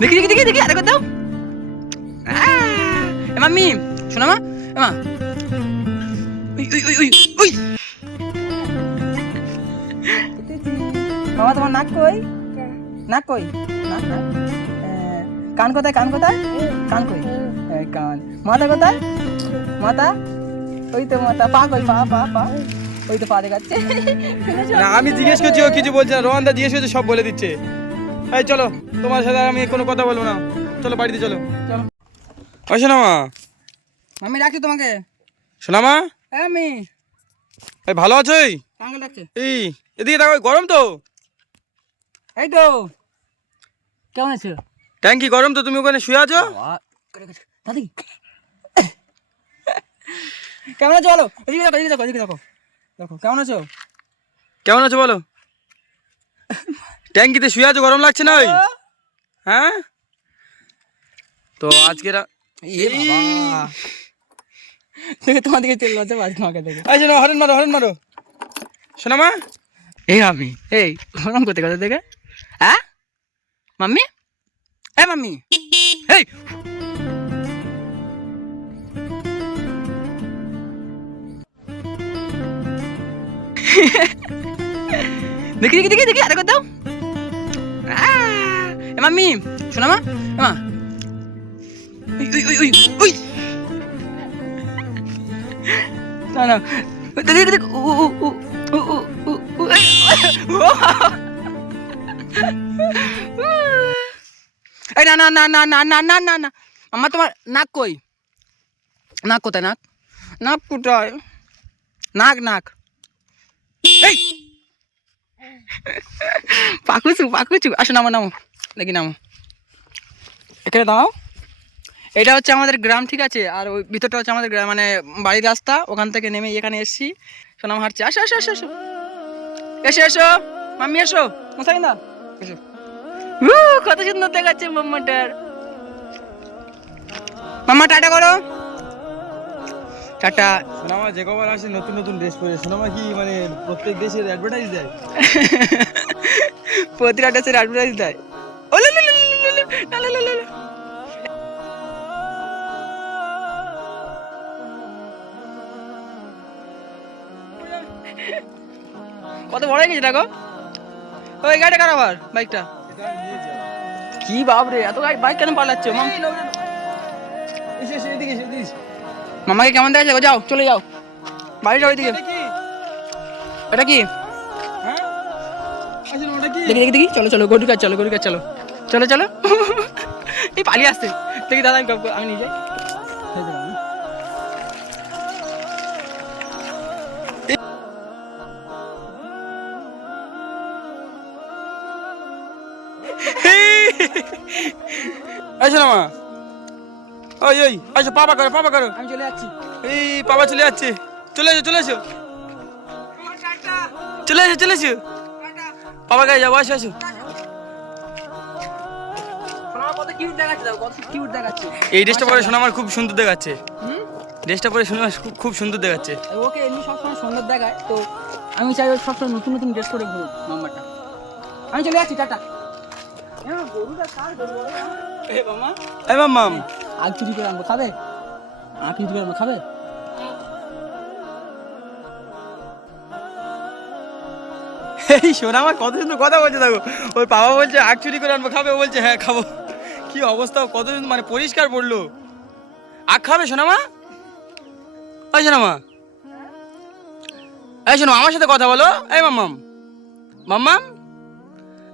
দেখি দেখি দেখি দেখি আরেকবার দাও মাম্মি শোনা মা এ মা উই উই উই উই উই মামা তোমার নাক কই? নাক কই? নাক কান কোথায় কান কোথায়? কান কই? এই কান। মাথা কোথায়? মাথা? ওই তো মাথা পা কই? পা পা পা। ওই তো পা দেখাচ্ছে। না আমি জিজ্ঞেস করছি ও কিছু বলছে না। রোহানদা জিজ্ঞেস করছে সব বলে দিচ্ছে। এই চলো তোমার সাথে আমি কোনো কথা বলব না। চলো বাড়িতে চলো। চলো ও সোনামা। মাম্মি রাখছি তোমাকে। সোনামা? আমি। এই ভালো আছো এই? এই এদিকে দেখো গরম তো। এই তো। কেমন আছো? ট্যাঙ্কি গরম তো তুমি ওখানে শুয়ে আছো? দাদি। কেমন আছো বলো? এদিকে দেখো এদিকে দেখো এদিকে দেখো। দেখো কেমন আছো? কেমন আছো বলো? ট্যাঙ্কিতে শুয়ে আছো? গরম লাগছে না ওই? হ্যাঁ। তো আজকে এ বাবা। দেখে তোমার দিকে চলে যাচ্ছে বাজ তোমাকে দেখে। এই শোনো হরেন মারো হরেন মারো। সোনামা এই আমি। এই গরম করতে কথা দেখে। হ্যাঁ মাম্মি? এ মাম্মি। এই। দেখি দেখি দেখি দেখি আরেকবার দাও। আহ, এ মাম্মি, শোনা মা মা। উই উই উই উই উই। না না। দেখি দেখি উ উ উ উ উ ও। এই না না না না না না না না না। আমার তোমার নাক কই? নাক কোথায়, নাক? নাক কোথায়? নাক নাক। এই! পাকুচু পাকুচু। আসো, নামো নামো। দেখি, নামো। এখানে দাঁড়াও। এটা হচ্ছে আমাদের গ্রাম, ঠিক আছে? আর ওই ভিতরটা হচ্ছে আমাদের গ্রাম মানে বাড়ির রাস্তা। ওখান থেকে নেমে এখানে এসছি। সোনাম হাঁটছে। আসো আসো আসো আসো। এসো এসো। মাম্মি, এসো। মশাই না এসো। কত সুন্দর দেখাচ্ছে মাম্মাটার। মাম্মা, টাটা করো। টাটা সোনামা যে কবার আসে নতুন নতুন ড্রেস পরে সোনামা কি মানে প্রত্যেক দেশের অ্যাডভার্টাইজ দেয় প্রতিটা ড্রেসের অ্যাডভার্টাইজ দেয় ও লো লো লো লো লো লো, লা লা লা লা লা। কত বড় হয়ে গেছে দেখো ওই গাড়িটা কার আবার বাইকটা কি বাপরে এত গাড়ি বাইক কেন পালাচ্ছে মাম এসে এসে এদিকে এসে এদিকে মামাকে কেমন দেখাচ্ছে? যাও চলে যাও। বাড়িটা ওইদিকে। এটা কি? হ্যাঁ? কি? দেখি দেখি দেখি। চলো চলো গরু কাজ চলো গরু কাজ চলো। চলো চলো। এই পালিয়ে আসছে। দেখি দাদা আমি আমি নিয়ে যাই। এই সোনামা ওই ওই আসো পাপা করো পাপা করো আমি চলে যাচ্ছি। এই বাবা চলে যাচ্ছে। চলে এসো চলে এসো। চলে এসো চলে এসো। বাবার কাছে যাব আসো আসো। এই ড্রেসটা পরে শোনা আমার খুব সুন্দর দেখাচ্ছে। ড্রেসটা পরে শোনা খুব- খুব সুন্দর দেখাচ্ছে। ওকে এমনি সবসময় সুন্দর দেখায় তো আমি চাই সবসময় নতুন নতুন ড্রেস করে ঘুরুক নাম্বারটা। আমি চলে যাচ্ছি টাটা। হ্যাঁ, গরুটা কার গরু? এ মামা। এই মাম্মাম আগ চুরি করে আনব, খাবে? আগ চুরি করে আনব, খাবে? এই শোনা আমার কত সুন্দর কথা বলছে, দেখো। ওই বাবা বলছে, আগ চুরি করে আনব, খাবে? ও বলছে হ্যাঁ খাব। কি অবস্থা কত সুন্দর মানে পরিষ্কার পড়ল আগ খাবে সোনামা ওই সোনামা এই শোনো আমার সাথে কথা বলো। এই মাম্মাম। মাম্মাম?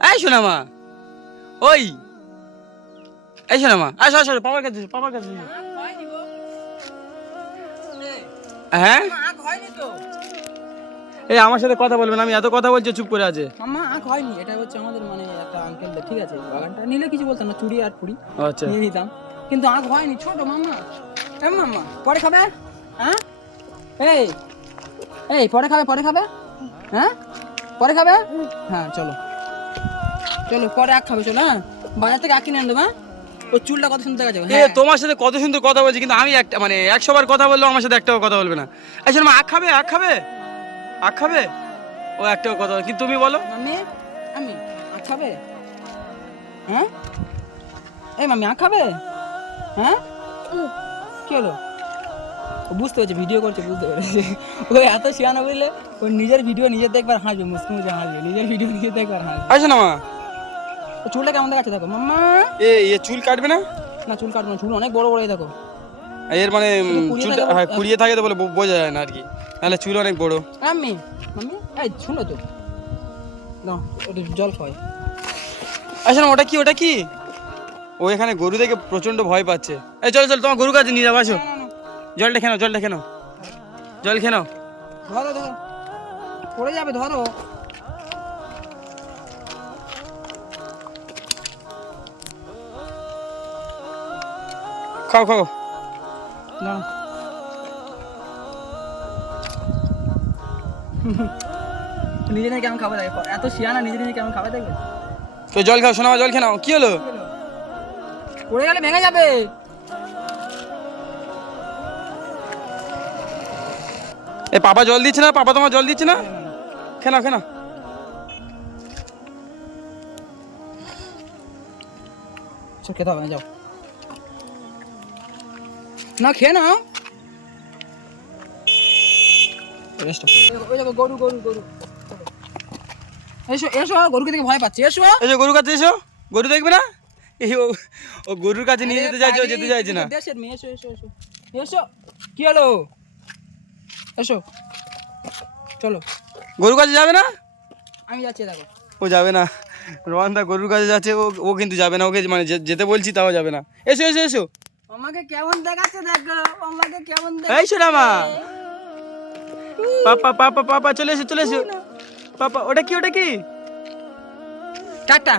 এই সোনামা ওই এই শোনামা আসো আসো আসো, পাপার কাছে পাপার কাছে। হ্যাঁ? এই আমার সাথে কথা বলবেন আমি এত কথা বলছি চুপ করে আছে। মামা আখ হয়নি এটা হচ্ছে আমাদের মানে একটা আঙ্কেল ঠিক আছে? বাগানটা নিলে কিছু বলতাম না চুড়ি আর ফুড়ি আচ্ছা। নিয়ে নিতাম। কিন্তু আখ হয়নি ছোট মামা এ মামা পরে খাবে? হ্যাঁ? এই এই পরে খাবে পরে খাবে? হ্যাঁ? পরে খাবে? হ্যাঁ চলো। চলো পরে আখ খাবে চলো হ্যাঁ? বাজার থেকে আখ কিনে আনব হ্যাঁ ও চুলটা কত সুন্দর দেখা যাবে? এ তোমার সাথে কত সুন্দর কথা বলছি কিন্তু আমি একটা মানে একশো বার কথা বললেও আমার সাথে একটাও কথা বলবে না। আচ্ছা মা আখ খাবে আখ খাবে আখ খাবে। ও একটাও কথা বলে কিন্তু তুমি বলো। আমি আমি আখ খাবে? হ্যাঁ? এই মামি আখ খাবে? হ্যাঁ? কি হলো? বুঝতে পারছে ভিডিও করছে বুঝতে পেরেছে। ও এত শিয়ানো বুঝলে ও নিজের ভিডিও নিজে দেখবার হাসবে মুসকে মুসকে হাসবে নিজের ভিডিও নিজে দেখবার হাসবে। আসো না মা চুলটা কেমন দেখাচ্ছে দেখো? মাম্মা। এ এ চুল কাটবে না? না চুল কাটবো না, চুল অনেক বড় বড় এই দেখো এর মানে চুলটা হ্যাঁ কুড়িয়ে থাকে তো বলে বোঝা যায় না আর কি। নাহলে চুল অনেক বড়। মাম্মি মাম্মি এই শুনো তো। না ওটা জল খাওয়াই। আসলে ওটা কি ওটা কি? ও এখানে গরু দেখে প্রচণ্ড ভয় পাচ্ছে। এই চলো চলো তোমার গরু কাছে নিয়ে যাব আসো। জলটা খেনো জলটা খেনো জল খেনো ধরো ধরো। পড়ে যাবে ধরো। খাও খাও। না নিজে নিজে কেমন খাবার দেখে? এত শিয়ানা নিজে নিজে কেমন খাবার দেখবে? তো জল খাও শোনা জল খেয়ে নাও। কি হলো? পড়ে গেলে ভেঙে যাবে। এ পাপা জল দিচ্ছে না? পাপা তোমার জল দিচ্ছে না? খেনা খেনা সব খেতে হবে না যাও। না খেয়ে নাও। গরু গরু গরু। এসো এসো গরুকে দেখে ভয় পাচ্ছে এসো। এই যে গরু কাছে এসো। গরু দেখবে না? এই ও ও গরুর কাছে নিয়ে যেতে চাইছে ও যেতে চাইছে না। দেশের মেয়ে এসো এসো এসো। এসো কি হলো? এসো। চলো। গরুর কাছে যাবে না? আমি যাচ্ছি দেখো। ও যাবে না। রোহানদা গরুর কাছে যাচ্ছে ও ও কিন্তু যাবে না। ওকে মানে যে- যেতে বলছি তাও যাবে না। এসো এসো এসো। আমাকে কেমন দেখাচ্ছে দেখো আমাকে কেমন এই শোনা মা পাপা পাপা পাপা চলে এসো চলে এসো। পাপা ওটা কি ওটা কি? টাটা।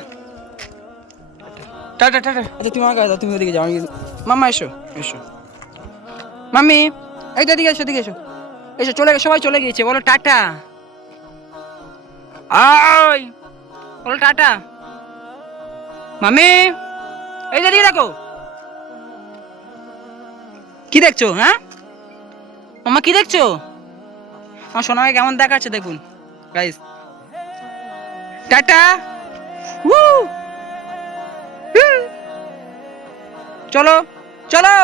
Ta-ta ta-ta. আচ্ছা তুমি তুমি ওদিকে যাও আমি মাম্মা এসো এসো। মাম্মি এই তো এদিকে এসো এদিকে এসো। এসো চলে সবাই চলে গিয়েছে বলো টাটা। আয় বলো টাটা। মাম্মি এই তো এদিকে দেখো। কি দেখছ হ্যাঁ? মামা কি দেখছ? আমার সোনাকে কেমন দেখাচ্ছে দেখুন। Guys ta-ta. চলো চলো।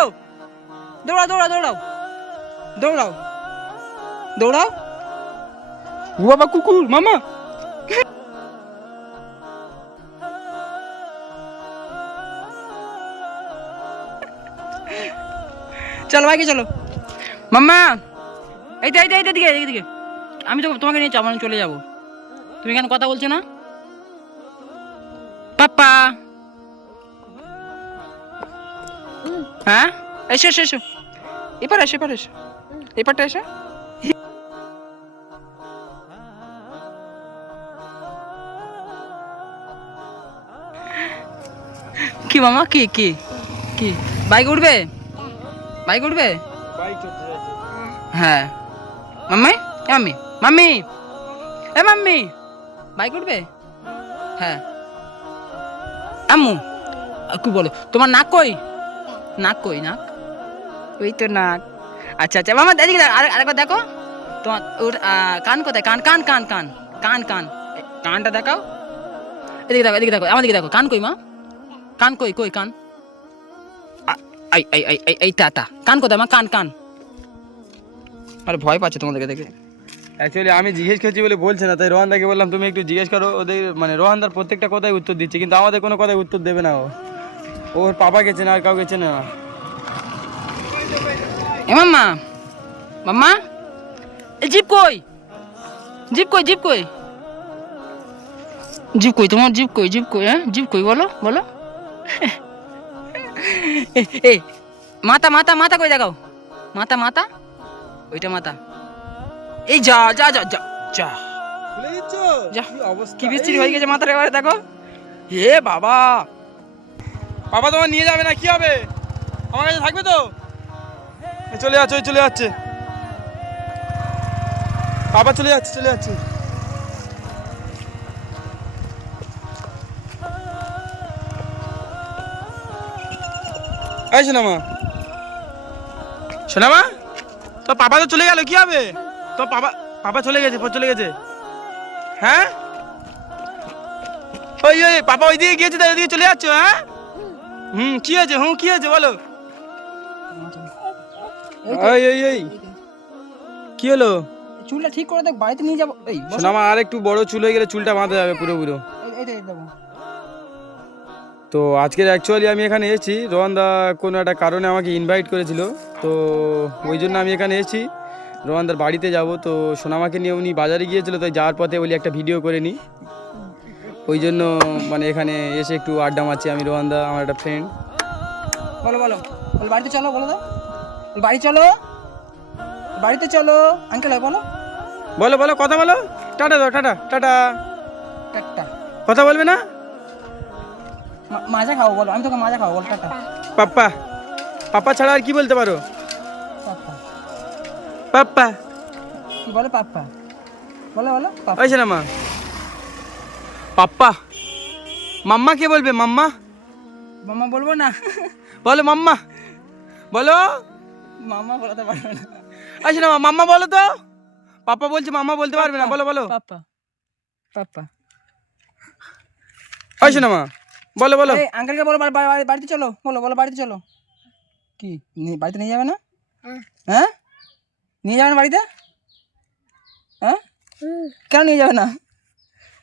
দৌড়াও দৌড়াও দৌড়াও। দৌড়াও। দৌড়াও। ও বাবা কুকুর মামা চলো বাইকে চলো। মাম্মা, এই তো এইটা এইটা এইটা দিকে এই দিকে আমি তো তোমাকে নিয়ে চাপানো চলে যাব। তুমি কেন কথা বলছো না? পাপ্পা। হ্যাঁ? এসো এসো এসো। এপার এসো এপার এসো। এপারটা এসো। কি মামা কি কি কি? বাইক উঠবে? বাইক উঠবে? হ্যাঁ। মাম্মি? মাম্মি? মাম্মি? এ মাম্মি? বাইক উঠবে? হ্যাঁ। আম্মু আর কি বলো তোমার নাক কই? নাক কই নাক? ওই তো নাক। আচ্ছা আচ্ছা মামা এদিকে দেখো, আরে আরেকবার দেখো। তোমার ওর কান কোথায়? কান কান কান কান কান কান। কানটা দেখাও। এদিকে দেখো এদিকে দেখো আমার দিকে দেখো। কান কই মা? কান কই কই কান? আই আই আই আই এই তা কান কোথায় মা? কান কান। আরে ভয় পাচ্ছে তোমাদেরকে দেখে। অ্যাকচুয়ালি আমি জিজ্ঞেস করছি বলে বলছে না তাই রোহানদাকে বললাম তুমি একটু জিজ্ঞেস করো ওদের মানে রোহানদার প্রত্যেকটা কথাই উত্তর দিচ্ছে কিন্তু আমাদের কোনো কথাই উত্তর দেবে না ও। ওর পাপা গেছে না আর কাউকে চেনে না। এ মাম্মা মাম্মা এ জিপ কই? জিপ কই জিপ কই? জিপ কই তোমার জিপ কই জিপ কই হ্যাঁ? জিপ কই বলো বলো। এ, মাথা মাথা মাথা কই দেখাও? মাথা মাথা ওইটা মাথা এই যা যা যা যা যা। যা। কি বিস্ত্রি হয়ে গেছে মাথার এবারে দেখো। হে বাবা। বাবা তোমার নিয়ে যাবে না কি হবে? আমার কাছে থাকবে তো? চলে যাচ্ছে চলে যাচ্ছে। বাবা চলে যাচ্ছে চলে যাচ্ছে। এই শোনামা শোনামা তো পাপা তো চলে গেল কি হবে তো পাপা পাপা চলে গেছে চলে গেছে হ্যাঁ ওই ওই পাপা ওইদিকে গিয়েছে তাই ওইদিকে চলে যাচ্ছ হ্যাঁ হুম কি আছে হুম কি আছে বলো এই এই এই কি হলো চুলটা ঠিক করে দেখ বাড়িতে নিয়ে যাব এই আমার আর একটু বড় চুল হয়ে গেলে চুলটা বাঁধা যাবে পুরো পুরো এই দেবো তো আজকের অ্যাকচুয়ালি আমি এখানে এসেছি। রোহানদা কোনো একটা কারণে আমাকে ইনভাইট করেছিল। তো ওই জন্য আমি এখানে এসেছি। রোহানদার বাড়িতে যাব। তো সোনামাকে নিয়ে উনি বাজারে গিয়েছিল তাই যাওয়ার পথে বলি একটা ভিডিও করে নিই ওই জন্য মানে এখানে এসে একটু আড্ডা মারছি আমি রোহানদা আমার একটা ফ্রেন্ড বলো বলো। বলো বাড়িতে চলো বলো দাও বাড়ি চলো। বাড়িতে চলো। আঙ্কেল বলো। বলো বলো কথা বলো। টাটা দাও টাটা টাটা। টাটা। কথা বলবে না? মাজা খাও বলো আমি তোকে মাজা খাও বলো টাটা। পাপ্পা পাপ্পা ছাড়া আর কি বলতে পারো? পাপ্পা। পাপ্পা। কি বলো পাপ্পা? বলো বলো পাপ্পা। ওই মা পাপ্পা। মাম্মা কে বলবে মাম্মা? মামা বলব না। বলো মাম্মা। বলো। মামা বলাতে পারবে না। আচ্ছা না মাম্মা বলো তো। পাপা বলছে মাম্মা বলতে পারবে না। বলো বলো। পাপ্পা। পাপ্পা। আচ্ছা না মা বলো বলো। আঙ্কেলকে বলো বাড়ি- বাড়ি- বাড়ি- বাড়িতে চলো। বলো বলো বাড়িতে চলো। কি বাড়িতে নিয়ে যাবে না? হ্যাঁ? নিয়ে যাবে না বাড়িতে? হ্যাঁ? কেন নিয়ে যাবে না?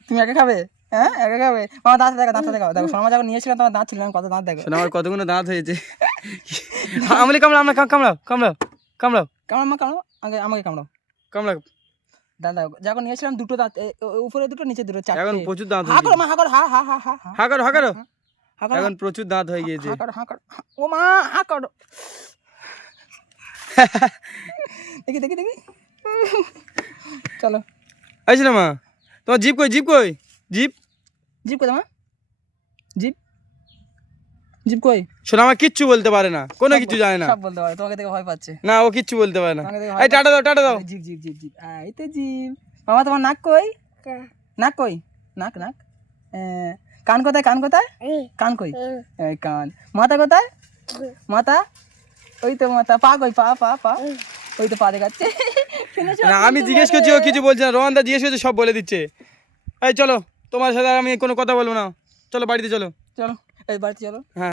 তুমি একা খাবে? হ্যাঁ? একা খাবে? আমার দাঁত দেখো দাঁত দেখো দেখো সোনামা যখন নিয়েছিলাম তোমার দাঁত ছিল কত দাঁত দেখো। আমার কতগুলো দাঁত হয়েছে? আমলি কামড়াও আমরা কামড়াও কামড়াও কামড়াও। কামড়া মা কামড়াও আগে আমাকে কামড়াও। কামড়াও। দাঁত দেখো যখন নিয়েছিলাম দুটো দাঁত উপরে দুটো নিচে দুটো চারটে। এখন প্রচুর দাঁত হা করো মা হা করো হা হা হা হা হা। করো হা করো। এখন প্রচুর দাঁত হয়ে গিয়েছে হা করো হা করো ও মা হা করো। দেখি দেখি দেখি। চলো। আচ্ছা না মা তোমার জিপ কই জিপ কই? জিপ? জিপ কোথায় মা? জিপ? জিপ কই? শোনা আমার কিচ্ছু বলতে পারে না। কোনো কিছু জানে না। সব বলতে পারে তোমাকে দেখে ভয় পাচ্ছে। না ও কিচ্ছু বলতে পারে না। এই টাটা দাও টাটা দাও। Jeep jeep jeep jeep. এই তো জিপ। মামা তোমার নাক কই? নাক কই? নাক নাক। কান কোথায় কান কোথায়? কান কই? এই কান। মাথা কোথায়? মাথা? ওই তো মাথা পা কই? পা পা পা। ওই তো পা দেখাচ্ছে। না আমি জিজ্ঞেস করছি ও কিছু বলছে না। রোহানদা জিজ্ঞেস করছে সব বলে দিচ্ছে। এই চলো। তোমার সাথে আর আমি কোনো কথা বলব না। চলো বাড়িতে চলো। চলো এই বাড়িতে চলো। হ্যাঁ।